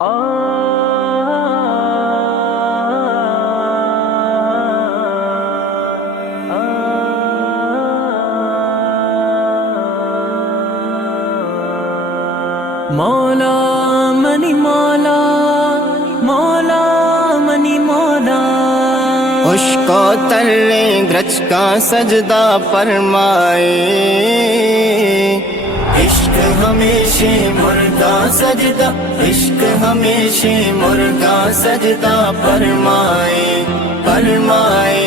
مولا منی مولا مولا منی مولا، عشق و ترے گرچ کا سجدہ فرمائے، عشق ہمیشہ مردہ سجدہ، عشق ہمیشہ مردہ سجدہ فرمائے، فرمائے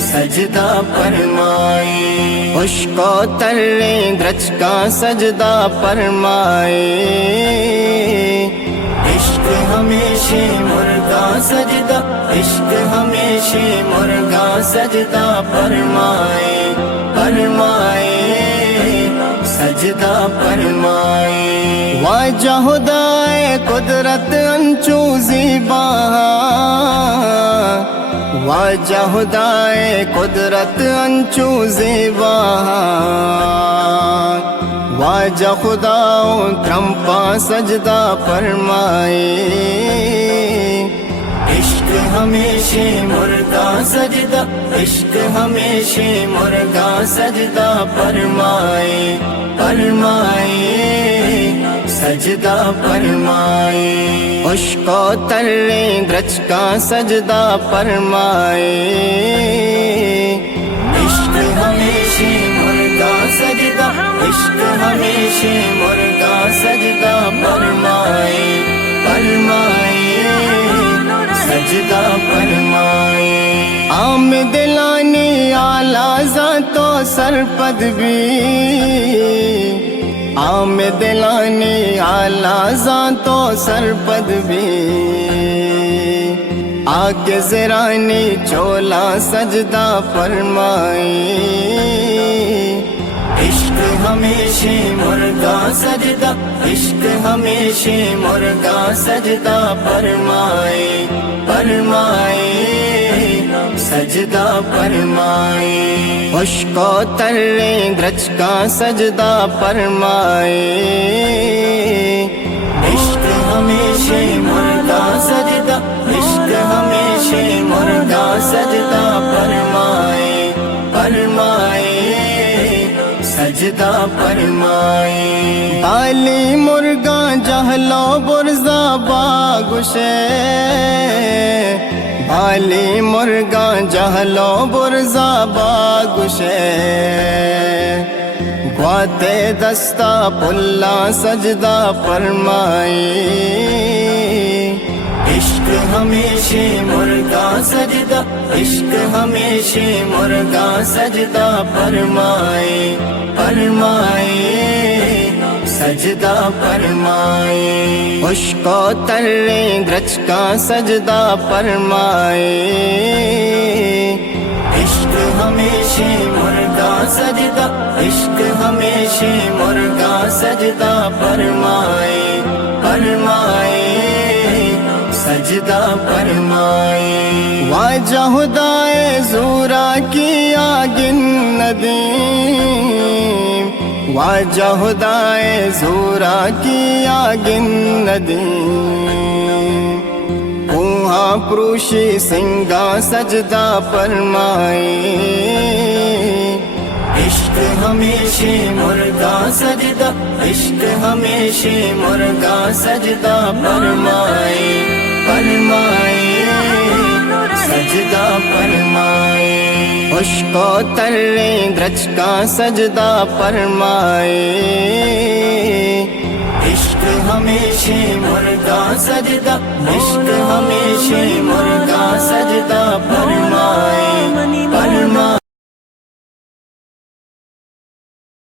سجدہ فرمائے، عشق و ترے گرچ کا سجدہ فرمائے، عشق ہمیشہ مردہ سجدہ، عشق ہمیشہ مردہ سجدہ فرمائے، فرمائے سجدہ فرمائے، واجہ خدائے قدرت انچو زیبا، واجہ خدائے قدرت انچو زیبا، واجہ خدا کرم پا سجدہ فرمائے، عشق ہمیشہ مردہ سجدہ، عشق ہمیشہ مردہ سجدہ فرمائے، فرمائے سجدہ فرمائے، عشق و ترے گرچ کا سجدہ فرمائے، عشق ہمیشہ مردہ سجدہ، عشق ہمیشہ مردہ سجدہ فرمائے، فرمائے سجدہ فرمائے، عام دلانی اعلیٰ ذات و سرپد بھی، عام دلانی اعلیٰ ذات و سرپد بھی، آگے زرانی چولا سجدہ فرمائے، عشق ہمیشہ مردہ سجدہ، عشق ہمیشہ مردہ سجدہ فرمائے، فرمائے سجدہ فرمائے، عشق و ترے گرچ کا سجدہ فرمائے، عشق ہمیشہ مردہ سجدہ، عشق ہمیشہ مردہ سجدہ فرمائے، فرمائے سجدہ فرمائے، بالی مرگا جہلو برزا باگشے، بالی مرگا جہلو برزا باگشے، گواتے دستا پلا سجدہ فرمائے، عشق ہمیشہ مردہ سجدہ، عشق ہمیشہ مردہ سجدہ فرمائے، فرمائے سجدہ فرمائے، عشق و ترے گرچ کا سجدہ فرمائے، عشق ہمیشہ مردہ سجدہ، عشق ہمیشہ مردہ سجدہ فرمائے، فرمائے سجدہ فرمائے، واجہ خدائے زورا کی آگن ندیم، واجہ خدائے زورا کی آگن ندیم، کوہاں پروشی سنگا سجدہ فرمائے، عشق ہمیشہ مردہ سجدہ، عشق ہمیشہ مردہ سجدہ فرمائے، فرمائے سجدہ فرمائے، عشق و ترے گرچ کا سجدہ فرمائے، عشق ہمیشہ مردہ سجدہ، عشق ہمیشہ مردہ